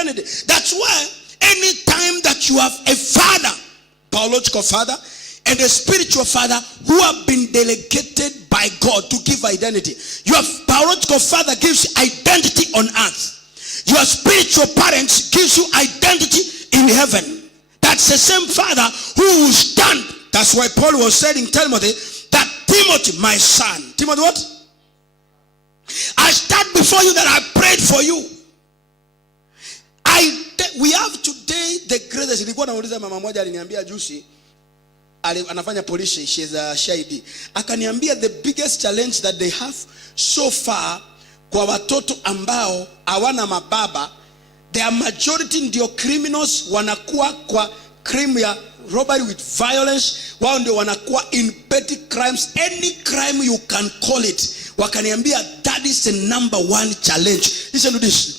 identity. That's why any time that you have a father, biological father, and a spiritual father who have been delegated by God to give identity. Your biological father gives identity on earth. Your spiritual parents gives you identity in heaven. That's the same father who will stand. That's why Paul was saying in Timothy that Timothy, my son. Timothy what? I stand before you that I prayed for you. We have today the greatest. Nilikuwa nauliza mama moja aliniambia juzi, anafanya police, she's a shahidi. Akaniambia the biggest challenge that they have so far kwa watoto ambao hawana mababa, their majority ndio criminals, wanakuwa kwa crime ya robbery with violence, wao ndio wanakuwa in petty crimes, any crime you can call it. Wakaniambia that is the number one challenge. Listen to this.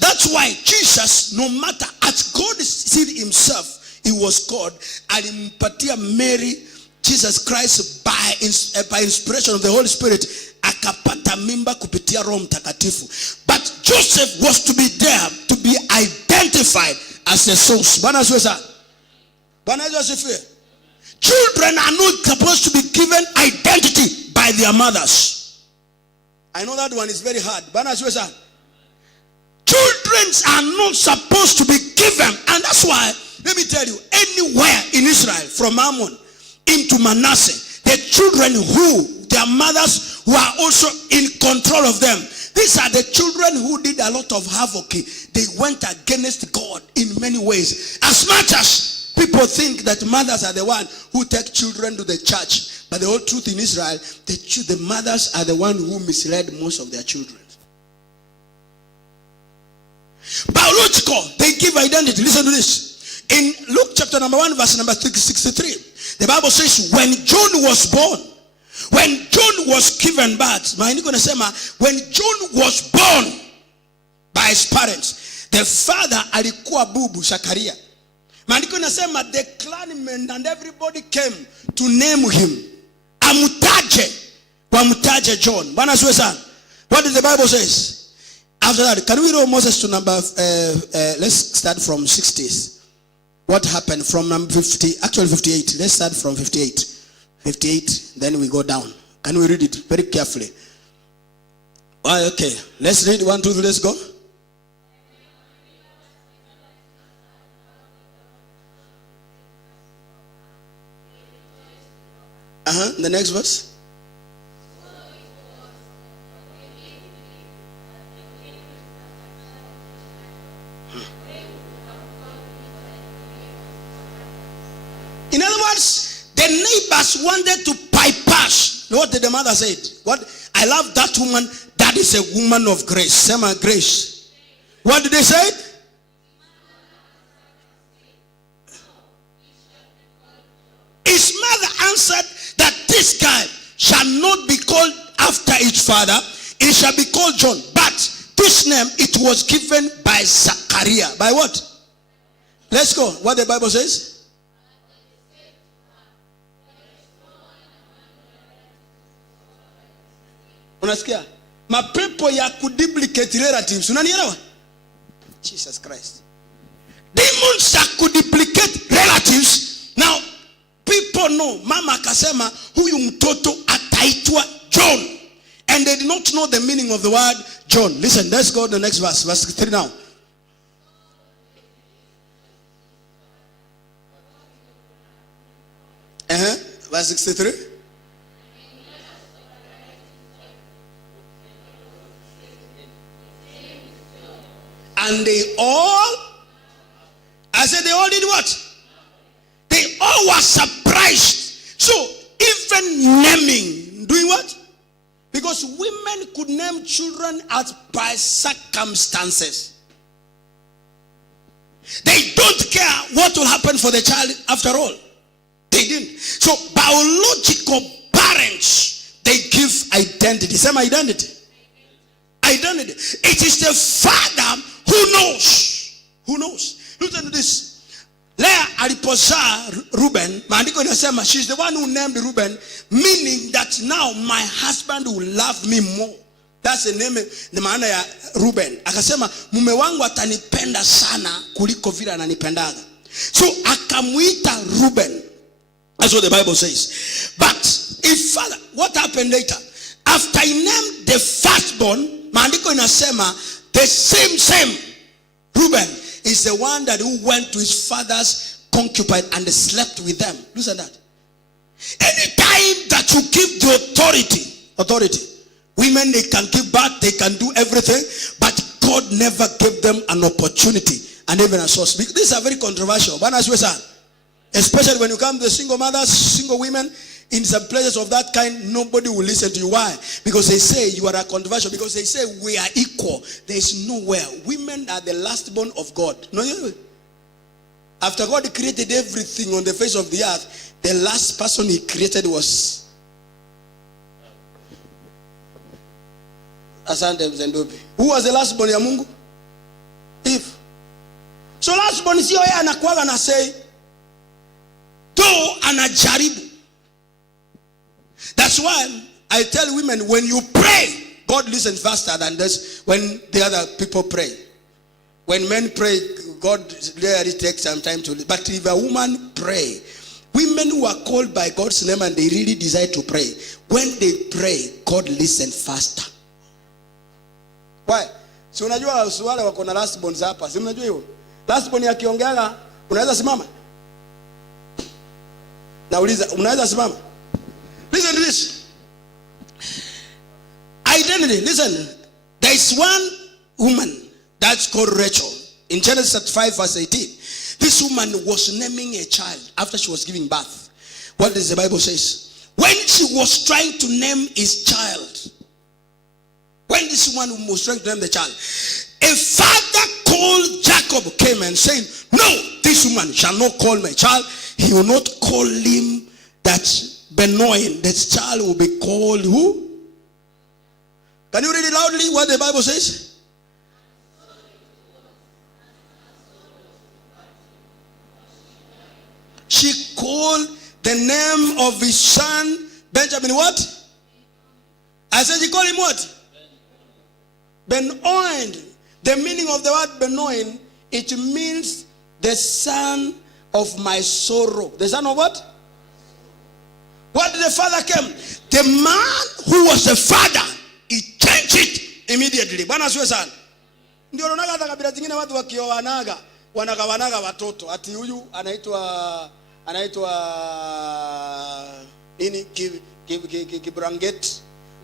That's why Jesus, no matter as God said himself, he was God, alimpatia Mary Jesus Christ by inspiration of the Holy Spirit, akapata mimba kupitia Roho Mtakatifu. But Joseph was to be there to be identified as the source. Bwana asifiwe sana. Bwana asifiwe. Children are not supposed to be given identity by their mothers. I know that one is very hard. Bwana asifiwe sana. Children are not supposed to be given, and that's why, let me tell you, anywhere in Israel, from Ammon into Manasseh, the children who, their mothers were also in control of them, these are the children who did a lot of havoc. They went against God in many ways. As much as people think that mothers are the one who take children to the church, but the whole truth in Israel, the mothers are the one who misled most of their children. Biological, they give identity. Listen to this. In Luke chapter number 1, verse number 63, the Bible says, when John was born, when John was given birth, when John was born by his parents, the father alikuwa bubu Zakaria. Maandiko inasema the clanmen and everybody came to name him. Wamtaje John. Bwana asifiwe sana. What did the Bible says? After that, can we read Moses to number, let's start from 60s. What happened from number 50, actually 58. Let's start from 58. 58, then we go down. Can we read it very carefully? Okay, let's read 1, 2, 3, let's go. The next verse. In other words, the neighbors wanted to bypass. What did the mother say? What? I love that woman. That is a woman of grace. Sema grace. What did they say? His mother answered that this guy shall not be called after his father. It shall be called John. But this name, it was given by Zachariah. By what? Let's go. What the Bible says? Unasikia? Mapepo ya kuduplicate relatives. Unanielewa? Jesus Christ. Demons that could duplicate relatives. Now, people know. Mama akasema huyu mtoto ataitwa John. And they did not know the meaning of the word John. Listen, let's go to the next verse. Verse 3 now. Verse 63. And they all, I said they all did what? They all were surprised. So even naming, doing what? Because women could name children as by circumstances. They don't care what will happen for the child after all. They didn't. So biological parents, they give identity. Same identity. Identity. It is the father who knows. Who knows? Listen to this. Leah alipozaa Reuben, maandiko inasema she's the one who named Reuben, meaning that now my husband will love me more That's the name, ni maana ya Reuben. Akasema mume wangu atanipenda sana kuliko vile ananipendaga. So akamuita Reuben. That's what the Bible says. But if father, what happened later? After he named the firstborn, maandiko inasema the same Reuben is the one that who went to his father's concubine and slept with them. Listen to that. Anytime that you give the authority, women, they can give birth, they can do everything, but God never gave them an opportunity and even a source. These are very controversial. Especially when you come to the single mothers, single women, in some places of that kind, nobody will listen to you. Why? Because they say you are a controversial. Because they say we are equal. There is nowhere. Women are the last born of God. No. After God created everything on the face of the earth, the last person he created was Asante Mzendobi. Who was the last born ya Mungu? Eve. So last born sio yeye anakuaga na say to anajaribu. That's why I tell women, when you pray, God listens faster than this when the other people pray. When men pray, God really takes some time to listen. But if a woman pray, women who are called by God's name and they really desire to pray, when they pray, God listens faster. Why? Si unajua wale wako na last born hapa. Si unajua hiyo? Last born yakiongeaga unaweza simama? Nauliza, unaweza simama? Listen to this. Identity. Listen. There is one woman that's called Rachel. In Genesis 5 verse 18. This woman was naming a child after she was giving birth. What does the Bible says? When she was trying to name his child, when this woman was trying to name the child, a father called Jacob came and said, no, this woman shall not call my child. He will not call him that Benoin. This child will be called who? Can you read it loudly what the Bible says? She called the name of his son Benjamin what? I said she called him what? Benoin. The meaning of the word Benoin, it means the son of my sorrow. The son of what? What did the father come? The man who was the father, he changed it immediately. Bwana siwe sana. Ndio unaona hata kabila zingine watu wakioanaga wanagawanaga watoto. Ati huyu anaitwa nini Kibranget.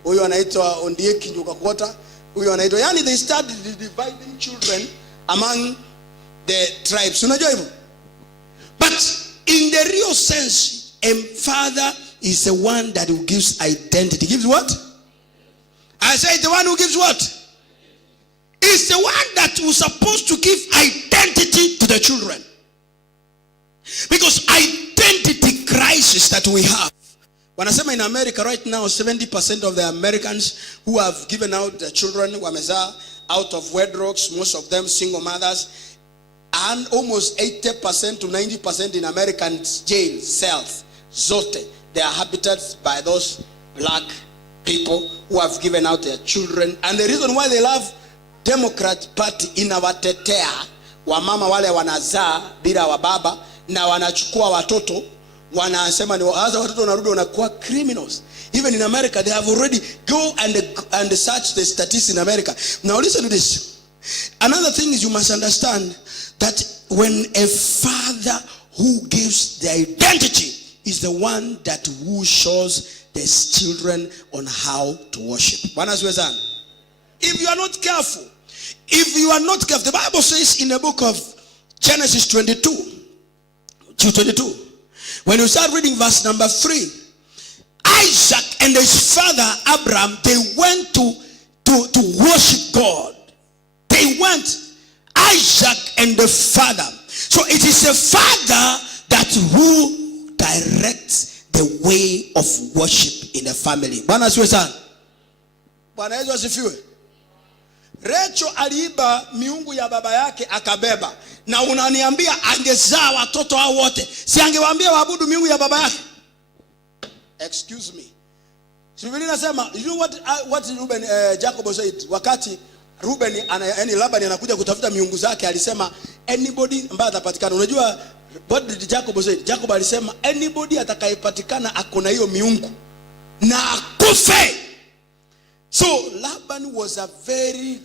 Huyu anaitwa Ondieki Njukakota. Huyu anaitwa, yani they started dividing children among the tribes. Unajua hivyo? But in the real sense, a father is the one that who gives identity. Gives what? I say the one who gives what? Is the one that was supposed to give identity to the children. Because identity crisis that we have. Wanasema in America right now, 70% of the Americans who have given out their children, wamezaa out of wedlocks, most of them single mothers, and almost 80% to 90% in American jail cells, zote, they are habited by those black people who have given out their children. And the reason why they love Democrat Party, inawatetea wamama wale wanazaa bila wababa na wanachukua watoto, wanasema ni waza watoto wanarudi wanakuwa criminals. Even in America, they have already go and search the statistics in America. Now listen to this. Another thing is, you must understand that when a father who gives the identity is the one that who shows the children on how to worship. If you are not careful, the Bible says in the book of Genesis 22, when you start reading verse number 3, Isaac and his father Abraham, they went to worship God. They went, Isaac and the father. So it is a father that who directs the way of worship in the family. Bwana asifiwe sana. Bwana Yesu asifiwe. Rachel aliiba miungu ya baba yake akabeba. Na unaniambia angezaa watoto hao wote, si angewaambia waabudu miungu ya baba yake? Excuse me. Biblia inasema, you know what Reuben Jacob said? Wakati Reuben yani Laban anakuja kutafuta miungu zake, alisema anybody ambaye atapatikana. Unajua what did Jacob say? Jacob alisema anybody atakayepatikana akona hiyo miungu na akufe. So Laban was a very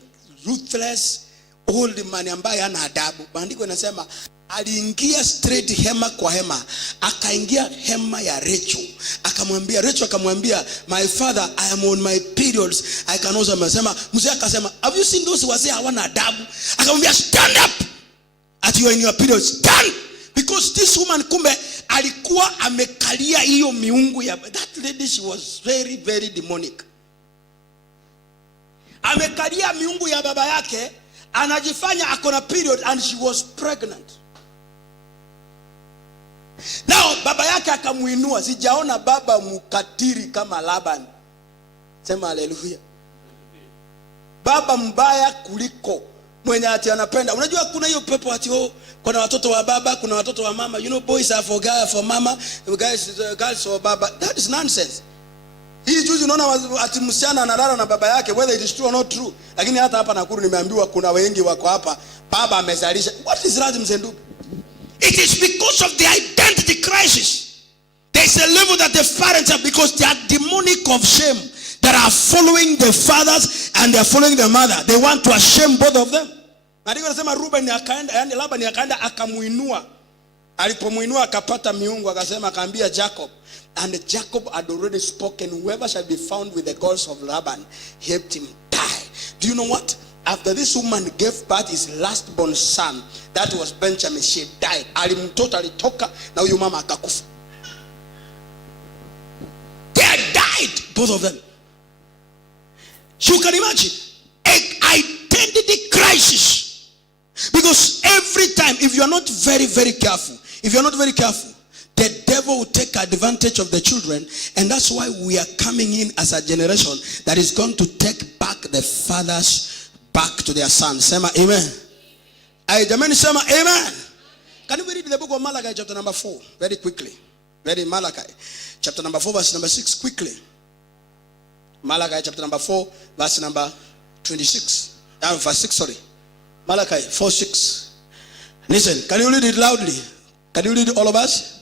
ruthless old man ambaye hana adabu. Maandiko inasema aliingia straight hema kwa hema, akaingia hema ya Rachel, akamwambia Rachel, akamwambia my father, I am on my periods, I can also. Amesema mzee akasema, have you seen those wazee hawana adabu? Akamwambia stand up at you in your periods, stand, because this woman kumbe alikuwa amekalia hiyo miungu ya that lady. She was very very demonic. Amekalia miungu ya baba yake, anajifanya akona period, and she was pregnant. Now baba yake akamuinua. Sijaona baba mukatiri kama Laban. Sema haleluya. Baba mbaya kuliko mwenye ati anapenda. Unajua kuna hiyo pepo ati kuna watoto wa baba, kuna watoto wa mama. You know, boys are for guy, for mama, girls for baba. That is nonsense. Hii juzi unaona ati msichana analala na baba yake, whether it is true or not true. Lakini hata hapa Nakuru nimeambiwa kuna wengi wako hapa, baba amezalisha. What is that, Mzendugu? It is because of the identity crisis. There is a level that the parents have, because they are demonic of shame, that are following the fathers and they are following the mother. They want to shame both of them. Maandiko yanasema Reuben akaenda, yani Laban akaenda akamuinua. Alipomuinua akapata miungu, akasema, akaambia Jacob, and Jacob had already spoken, whoever shall be found with the gods of Laban, helped him die. Do you know what? After this woman gave birth his last born son, that was Benjamin, she died. Alimtoto alitoka na huyu mama akakufa. They died, both of them. You can imagine an identity crisis. Because every time, if you are not very very careful, the devil will take advantage of the children, and that's why we are coming in as a generation that is going to take back the fathers back to their sons. Sema amen. Jamani, sema amen. Can you read the book of Malachi chapter number 4 very quickly? Malachi chapter number 4 verse number 6 quickly. Malachi chapter number 4 verse number 26. Verse 6, sorry. Malachi 4:6. Listen, can you read it loudly? Can you read it, all of us?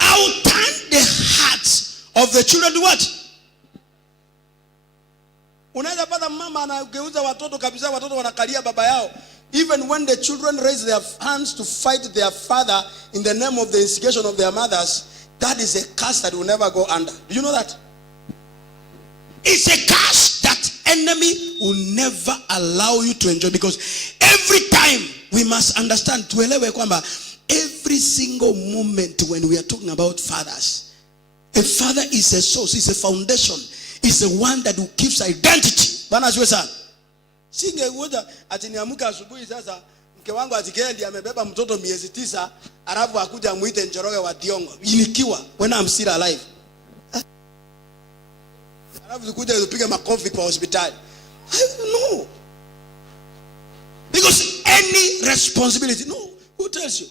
I will turn the hearts of the children to what? Unaweza pata mama anageuza watoto kabisa, watoto wanakalia baba yao. Even when the children raise their hands to fight their father in the name of the instigation of their mothers, that is a curse that will never go under. Do you know that? It's a curse that enemy will never allow you to enjoy, because every time we must understand, tuelewe kwamba every single moment when we are talking about fathers, a father is a source, is a foundation, is the one that will keep identity. Bwana asiwe sana. Singegoja ati niamka asubuhi sasa mke wangu atikendi amebeba mtoto miezi 9 alafu akuja muite Njoroge wa Thiongo ilikiwa when I'm still alive. Alafu kuja upige makofi kwa hospitali. No. Because any responsibility, no, who tells you?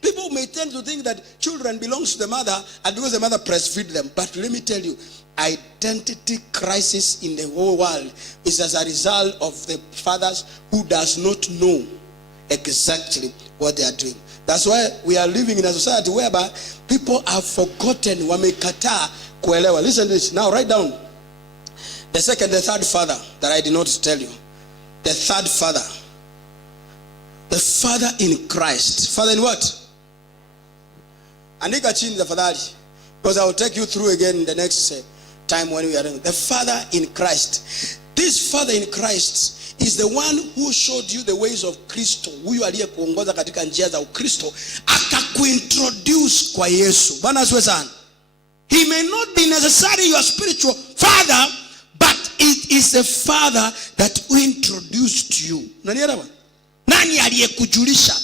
People may tend to think that children belongs to the mother and because the mother breastfeed them. But let me tell you, identity crisis in the whole world is as a result of the fathers who does not know exactly what they are doing. That's why we are living in a society whereby people have forgotten, wamekataa kuelewa. Listen to this. Now write down the second, the third father that I did not tell you. The third father. The father in Christ. Father in what? Andika chini tafadhali, because I will take you through again in the next time when we are in. The father in Christ. This father in Christ is the one who showed you the ways of Kristo. Huyu aliyekuongoza katika njia za Ukristo, akakuintroduce kwa Yesu. Bwana asiwe sana. He may not be necessarily your spiritual father, but it is a father that introduced you. Unanielewa? Nani aliyekujulisha?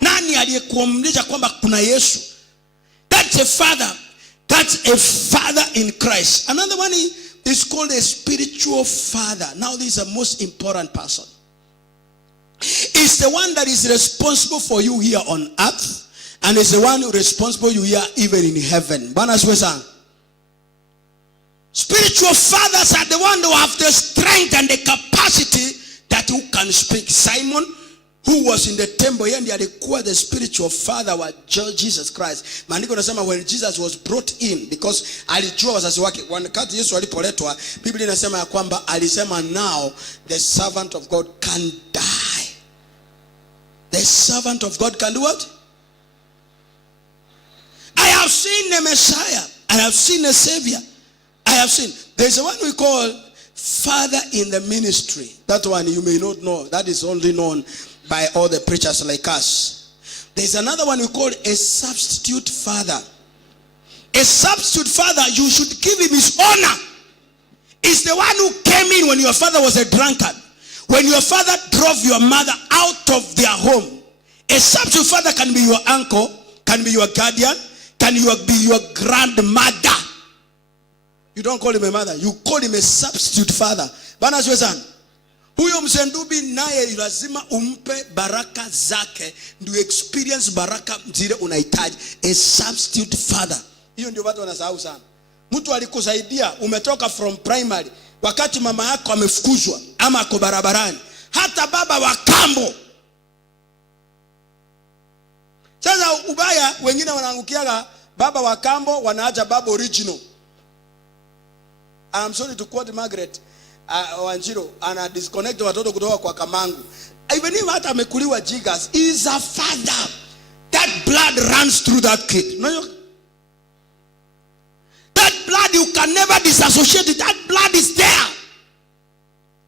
Nani aliyekuamrisha kwamba kuna Yesu? That's a father. That's a father in Christ. Another one is called a spiritual father. Now this is the most important person. is the one that is responsible for you here on earth, and is the one who is responsible for you here even in heaven. Spiritual fathers are the one who have the strength and the capacity that who can speak. Simon, who was in the temple, and alikuwa the spiritual father wa Jesus Christ. Maandiko nasema when Jesus was brought in, because alijua wazazi wake. Wakati Yesu alipoletwa, Biblia inasema ya kwamba alisema, now the servant of God can die. The servant of God can do what? I have seen a Messiah. I have seen a Savior. I have seen. There's a one we call father in the ministry. That one you may not know. That is only known by all the preachers like us. There's another one we call a substitute father. A substitute father, you should give him his honor. It's the one who came in when your father was a drunkard. When your father drove your mother out of their home. A substitute father can be your uncle, can be your guardian, can be your grandmother. You don't call him a mother, you call him a substitute father. Bana Zwezan. Huyo mzendubi naye lazima umpe baraka zake, ndio experience baraka zile unahitaji. A substitute father. Hiyo ndio watu wanasahau sana. Mtu alikusaidia, umetoka from primary, wakati mama yako amefukuzwa ama ako barabarani. Hata baba wa kambo. Sasa ubaya wengine wanaangukiaga baba wa kambo, wanaacha baba original. I'm sorry to quote Margaret Wanjiro, ana disconnect watoto kutoka kwa kamangu. Even if hata amekuliwa jigas, is a father. That blood runs through that kid. No, that blood you can never disassociate it. That blood is there.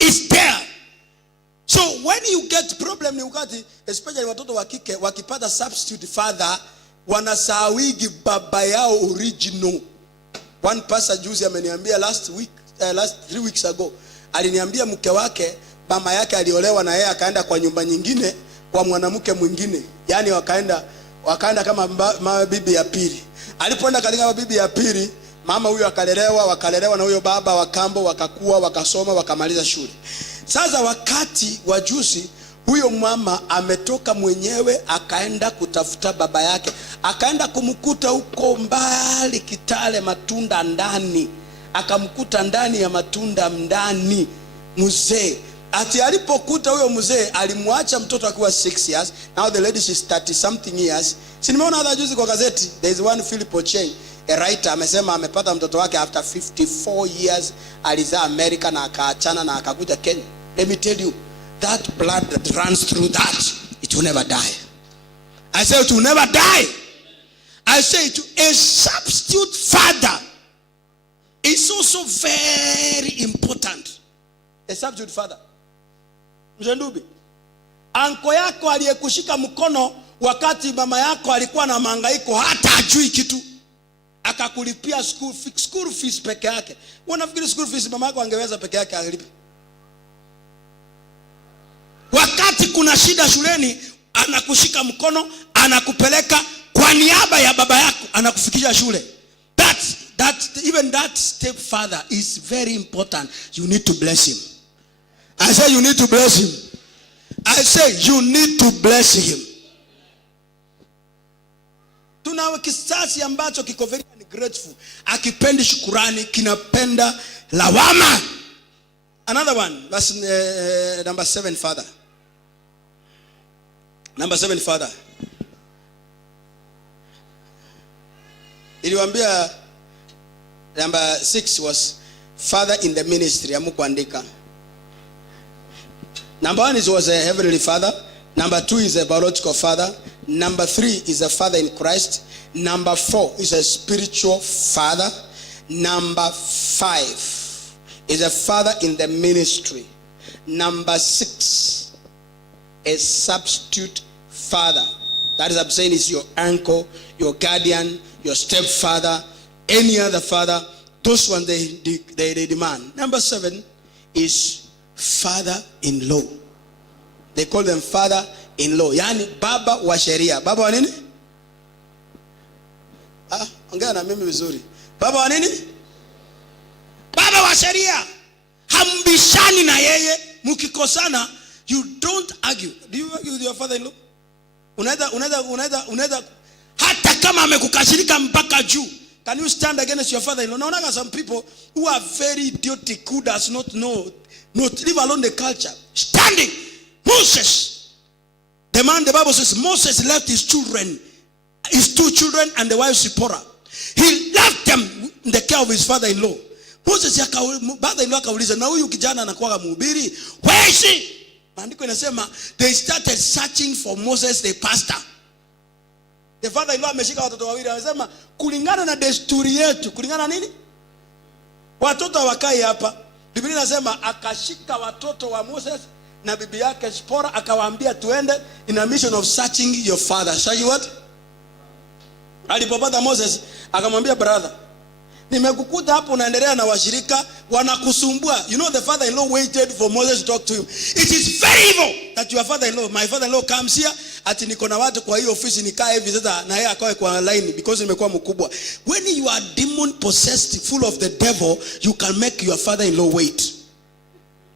It's there. So when you get problem ni wakati, especially watoto wa kike wakipata substitute father, wanasawigi baba yao original. One pastor juzi ameniambia last 3 weeks ago, aliniambia mke wake mama yake aliolewa na yeye akaenda kwa nyumba nyingine kwa mwanamke mwingine. Yani wakaenda kama bibi ya pili. Alipoenda katika bibi ya pili, mama huyo wakalelewa na huyo baba wa kambo, wakakua, wakasoma, wakamaliza shule. Sasa wakati wa juzi, huyo mama ametoka mwenyewe akaenda kutafuta baba yake. Akaenda kumkuta huko mbali Kitale, Matunda ndani. Akamkuta ndani ya Matunda ndani mzee. Ati alipokuta huyo mzee, alimwacha mtoto akiwa 6 years. Now the lady is 30 something years. Si nimeona hata juzi kwa gazeti, there is one Philip Ocheng, a writer, amesema amepata mtoto wake after 54 years. Alizaa America na akaachana na akakuja Kenya. Let me tell you, that blood that runs through that, it will never die. I say it will never die. I say to a substitute father is also very important. A substitute father. Mzendubi, anko yako aliyekushika mkono wakati mama yako alikuwa na mahangaiko, hata ajui kitu, akakulipia school fees peke yake. Unafikiri school fees mama yako angeweza peke yake alipe? Wakati kuna shida shuleni, anakushika mkono, anakupeleka kwa niaba ya baba yako, anakufikisha shule. Even that stepfather is very important. You need to bless him. I say you need to bless him. I say you need to bless him. Tuna kisasi ambacho kiko very ungrateful. Akipendi shukurani, kinapenda lawama. Another one, verse number 7, father. Number 7, father. Iliwaambia number 6 was father in the ministry. Amukuandika. Number 1 was a heavenly father. Number 2 is a biological father. Number 3 is a father in Christ. Number 4 is a spiritual father. Number 5 is a father in the ministry. Number 6, a substitute father. That is, I'm saying, is your uncle, your guardian, your stepfather, any other father. Those ones they demand. Number 7 is father-in-law. They call them father-in-law. Yani baba wa sheria. Baba wa nini? Ongea na mimi vizuri. Baba wa nini? Baba wa sheria. Hambishani na yeye. Mukikosana, You don't argue. Do you argue with your father-in-law? Unaweza hata kama amekukashirika mpaka juu. Can you stand against your father-in-law? Naona some people who are very idiotic, who does not know, not leave alone the culture. Standing. Moses, the man, the Bible says, Moses left his two children and the wife Zipporah. He left them in the care of his father-in-law. Moses father-in-law akauliza, na huyu kijana anakuwa mhubiri, where is he? Maandiko inasema they started searching for Moses the pastor. The father-in-law ameshika watoto wawili, anasema kulingana na desturi yetu, kulingana nini? Watoto wakai hapa. Biblia inasema akashika watoto wa Moses na bibi yake Zipporah akawaambia tuende in a mission of searching your father. Search what? Alipopata Moses akamwambia, brother, nimekukuta hapo unaendelea na washirika wanakusumbua. You know the father-in-law waited for Moses to talk to him. It is very evil that your father-in-law, my father-in-law comes here ati niko na watu kwa hiyo ofisi nikaa hivi sasa na yeye akae kwa line because nimekuwa mkubwa. When you are demon possessed, full of the devil, you can make your father-in-law wait.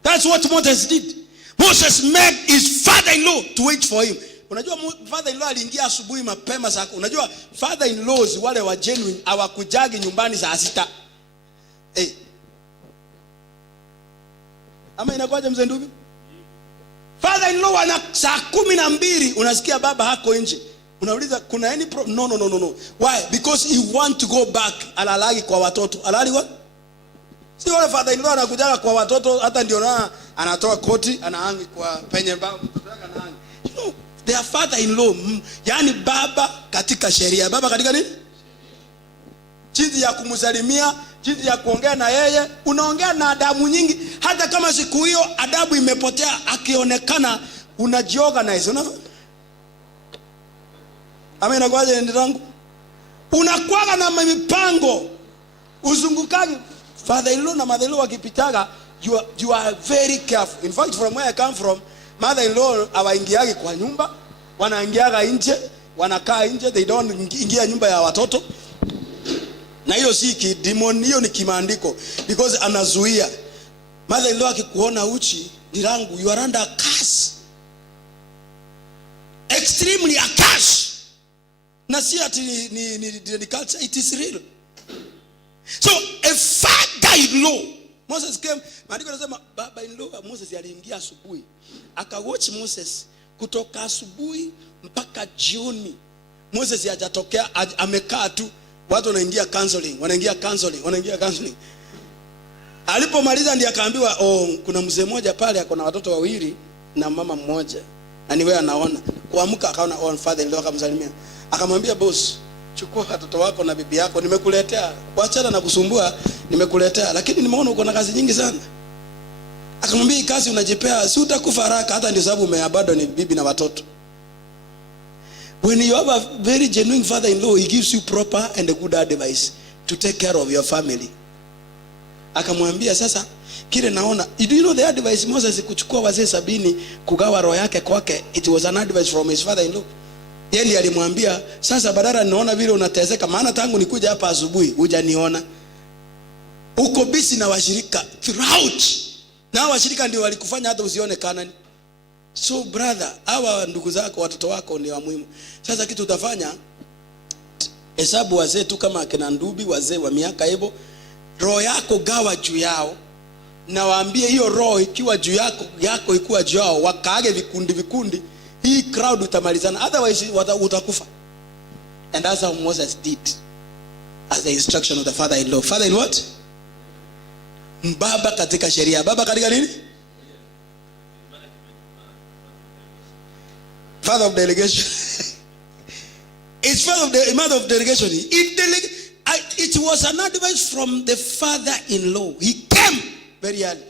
That's what Moses did. Moses made his father-in-law to wait for him. Unajua father-in-law aliingia asubuhi mapema saa. Unajua father-in-laws wale wa genuine hawakujagi nyumbani saa 6. Ama inakuwaje mzee Ndubi? Father-in-law ana saa 12 unasikia baba hako nje. Unauliza kuna any problem? No. Why? Because he want to go back. Alalagi kwa watoto. Alali what? Si wale father-in-law anakujaga kwa watoto hata ndio na anatoa koti anahangi kwa penye baba mtoto yake anahangi. You know, their father-in-law, yani baba katika sheria. Baba katika nini? Jinsi ya kumsalimia, jinsi ya kuongea na yeye, unaongea na adabu nyingi. Hata kama siku hiyo adabu imepotea, akionekana unajiorganize. Ama inakuwaje ndio? Unakuwa na mipango. Uzungukaji. Father-in-law na mother-in-law wakipitaga, you are very careful. In fact, from where I come from, mother-in-law hawaingiagi kwa nyumba, wanaingiaga nje, wanakaa nje, they don't ingia nyumba ya watoto. Na hiyo si kidemon, hiyo ni kimaandiko, because anazuia. Mother-in-law akikuona uchi ni rangu, you are under a curse. Extremely a curse. Na si ati ni culture, it is real. So a father-in-law, Moses came, maandiko yanasema baba-in-law Moses aliingia asubuhi. Akawatch Moses kutoka asubuhi mpaka jioni. Moses hajatokea, amekaa tu. Watu wanaingia counseling. Alipomaliza ndiye akaambiwa, kuna mzee mmoja pale ako na watoto wawili na mama mmoja. Na ni wewe anaona. Kuamka akaona father-in-law akamsalimia. Akamwambia, boss, chukua watoto wako na bibi yako, nimekuletea. Waachana na kusumbua, nimekuletea. Lakini nimeona uko na kazi nyingi sana. Akamwambia, hii kazi unajipea, si utakufa haraka, hata ndio sababu umeabandon bibi na watoto. When you have a very genuine father-in-law, he gives you proper and a good advice to take care of your family. Akamwambia, sasa kile naona, do you know the advice Moses kuchukua wazee 70 kugawa roho yake kwake, it was an advice from his father-in-law. Yeye alimwambia, sasa badala naona vile unateseka, maana tangu nikuja hapa asubuhi hujaniona. Uko busy na washirika throughout. Na washirika ndio walikufanya hata usione Kanani. So brother, hawa ndugu zako, watoto wako ni wa muhimu. Sasa kitu utafanya, hesabu wazee tu kama akina Ndubi, wazee wa miaka hivyo, roho yako gawa juu yao. Na waambie hiyo roho ikiwa juu yako ikuwa juu yao, wakaage vikundi. Hii crowd utamalizana, otherwise utakufa. And that's how Moses did, as the instruction of the father-in-law. Father in what? Baba katika sheria. Baba katika nini? Father of delegation. It's mother of delegation. It was an advice from the father-in-law. He came very early.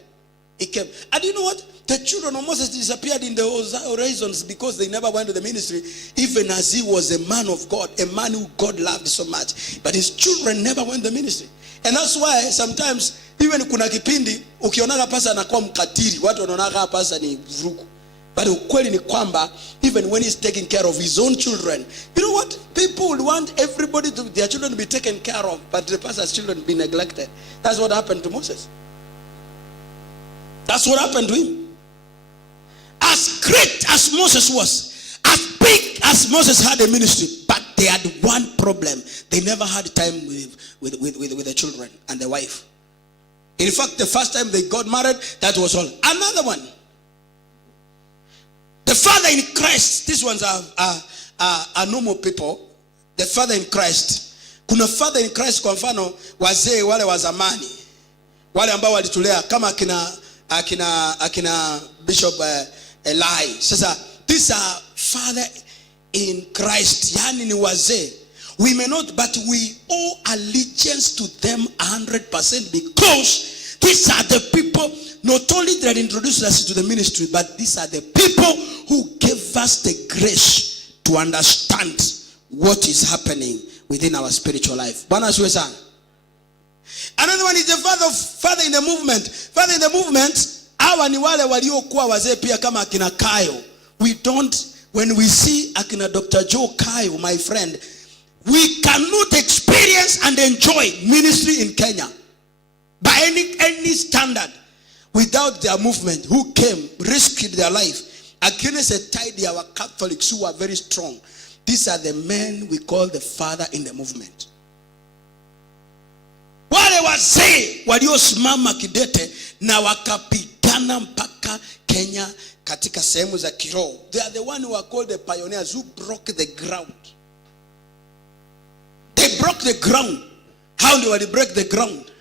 He came. And you know what? The children of Moses disappeared in the horizons because they never went to the ministry, even as he was a man of God, a man who God loved so much. But his children never went to the ministry. And that's why sometimes, even kuna kipindi, ukionaga pasa anakuwa mkatiri, watu wanaonaga pasa ni vurugu. But ukweli ni kwamba, even when he's taking care of his own children, you know what? People would want everybody their children to be taken care of, but the pastor's children be neglected. That's what happened to Moses. That's what happened to him. as great as Moses was, as big as Moses had a ministry, but they had one problem. They never had time with the children and the wife. In fact, the first time they got married, that was all. Another one. The father in Christ. These ones are normal people. The father in Christ. Kuna father in Christ, kwa mfano wazee wale wa zamani, wale ambao walitulea kama akina Bishop Eli. Sasa these are father in Christ, yani ni wazee. We may not, but we owe allegiance to them 100% because these are the people not only that introduced us to the ministry, but these are the people who gave us the grace to understand what is happening within our spiritual life. Another one is the father in the movement. Father in the movement, hawa ni wale waliokuwa wazee pia kama akina Kayo. We don't, when we see akina Dr. Joe Kayo, my friend, we cannot experience and enjoy ministry in Kenya by any standard without their movement, who came, risked their life against a tide. Our Catholics who are very strong. These are the men we call the father in the movement. Wale wazee waliosimama kidete na wakapigana mpaka Kenya katika sehemu za kiroho. They are the one who are called the pioneers, who broke the ground. They broke the ground. How do they break the ground?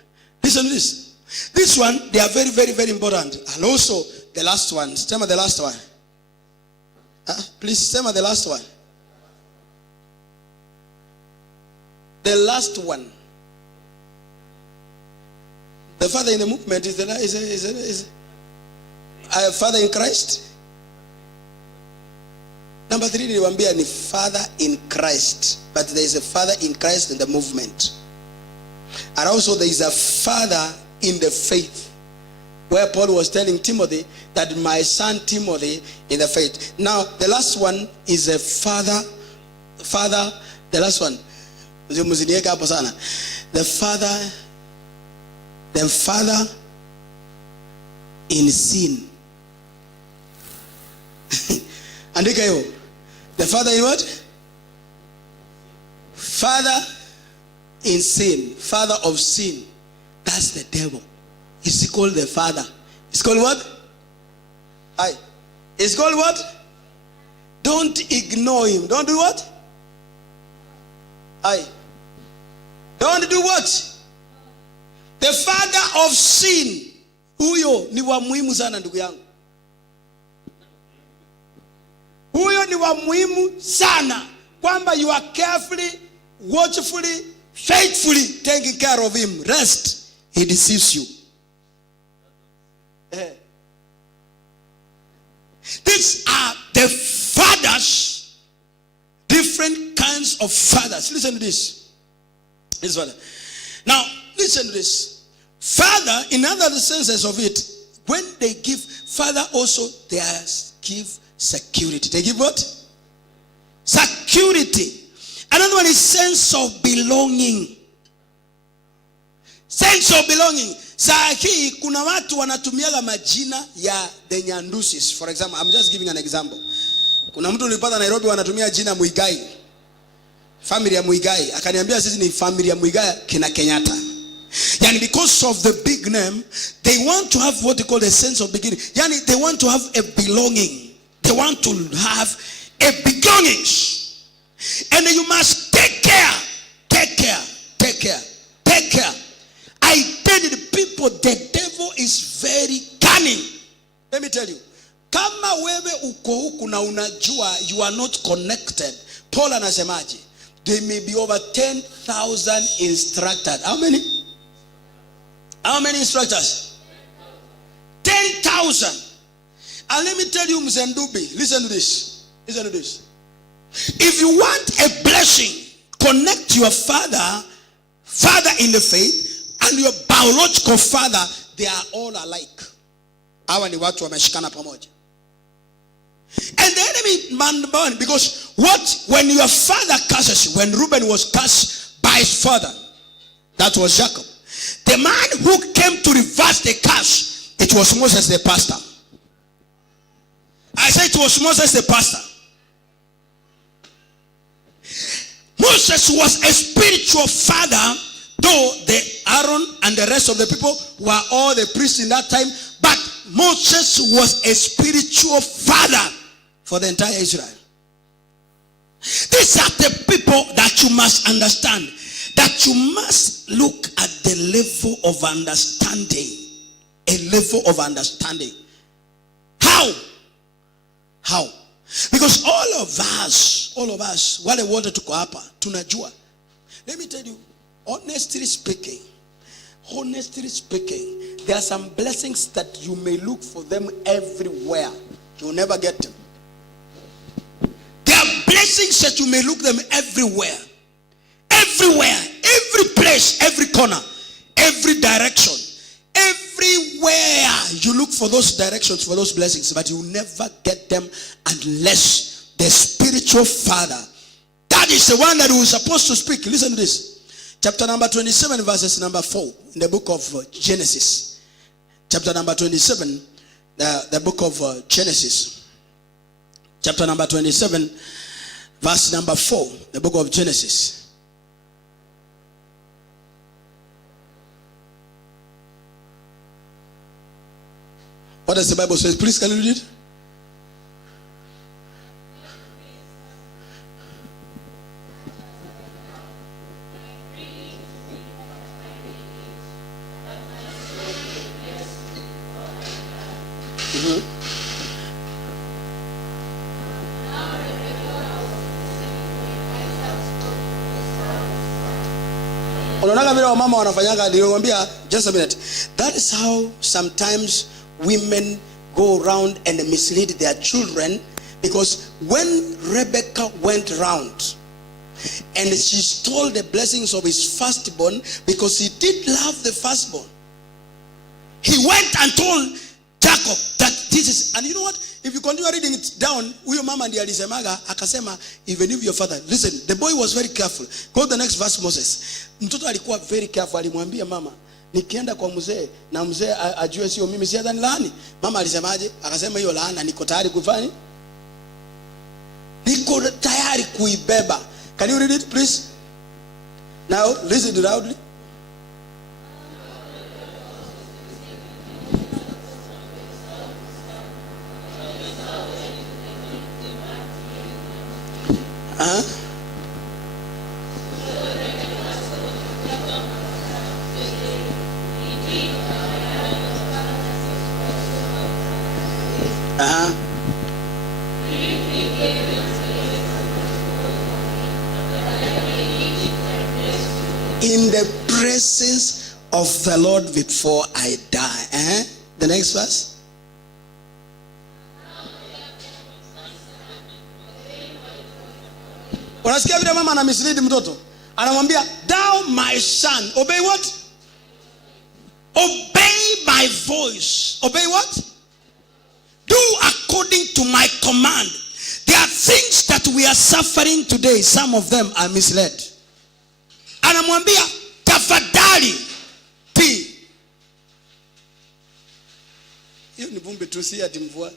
Listen to this. This one, they are very, very, very important. And also the last one. Tell me the last one. Please tell me the last one. The last one. The father in the movement is a father in Christ. Number 3, niliwaambia ni father in Christ. But there is a father in Christ in the movement. And also there is a father in the faith. Where Paul was telling Timothy that my son Timothy in the faith. Now the last one is a father, the last one. The father in sin. Andika hiyo. The father in what? Father in sin. Father of sin. That's the devil. It's called the father. It's called what? Aye. It's called what? Don't ignore him. Don't do what? Aye. Don't do what? The father of sin. Huyo ni wa muhimu sana ndugu yangu. Huyo ni wa muhimu sana. Kwamba you are carefully, watchfully, faithfully taking care of him. Rest. He deceives you. These are the fathers. Different kinds of fathers. Listen to this. This father. Now, listen to this. Father, in other senses of it, when they give, father also, they give security. They give what? Security. Another one is sense of belonging. Sense of belonging. Saa hii kuna watu wanatumiaga majina ya the Nyandusis. For example, I'm just giving an example. Kuna mtu nilipata Nairobi wanatumia jina Muigai. Family ya Muigai. Akaniambia sisi ni family ya Muigai kina Kenyatta. Yani because of the big name, they want to have what they call a sense of beginning. Yani they want to have a belonging. They want to have a belongings. And you must take care. Take care. Take care. Take care. I tell you, the people, the devil is very cunning. Let me tell you. Kama wewe uko huku na unajua you are not connected. Paul anasemaje? There may be over 10,000 instructors. How many? How many instructors? 10,000. And let me tell you, Mzendubi, listen to this. Listen to this. If you want a blessing, connect your father in the faith, and your biological father. They are all alike. Hawa ni watu wameshikana pamoja. And the enemy man, because when your father curses you, when Reuben was cursed by his father, that was Jacob. The man who came to reverse the curse, it was Moses the pastor. I said it was Moses the pastor. Moses was a spiritual father, though the Aaron and the rest of the people were all the priests in that time. But Moses was a spiritual father for the entire Israel. These are the people that you must understand. That you must look at the level of understanding. A level of understanding. How? Because all of us, wale wote tuko hapa, tunajua. Let me tell you, honestly speaking, there are some blessings that you may look for them everywhere. You will never get them. There are blessings that you may look them everywhere. Everywhere, every place, every corner, every direction. Everywhere you look for those directions, for those blessings, but you never get them unless the spiritual father, that is the one that was supposed to speak. Listen to this. Chapter number 27, verses number 4 in the book of Genesis. Chapter number 27, the book of Genesis. Chapter number 27, verse number 4, the book of Genesis. What does the Bible say? Please, can you read it? Unaona vile wamama wanafanyanga, niliwaambia just a minute. That is how sometimes women go around and mislead their children, because when Rebecca went round and she stole the blessings of his firstborn, because he did love the firstborn, he went and told Jacob that this is, and you know what, if you continue reading it down, huyo mama ndiye alisemaga akasema, even if your father, listen, the boy was very careful. Go to the next verse. Moses, mtoto alikuwa very careful, alimwambia mama, nikienda kwa mzee na mzee ajue sio mimi, si adhani laani. Mama alisemaje? Akasema hiyo laana niko tayari kufanya, niko tayari kuibeba. Can you read it please? Now listen loudly. In the presence of the Lord before I die. The next verse. Unasikia vile mama ana mislead mtoto. Anamwambia, thou my son, obey what? Obey my voice. Obey what? Do according to my command. There are things that we are suffering today. Some of them are misled. Anamwambia, tafadhali tii. Hiyo ni vumbi tu, si ati mvua.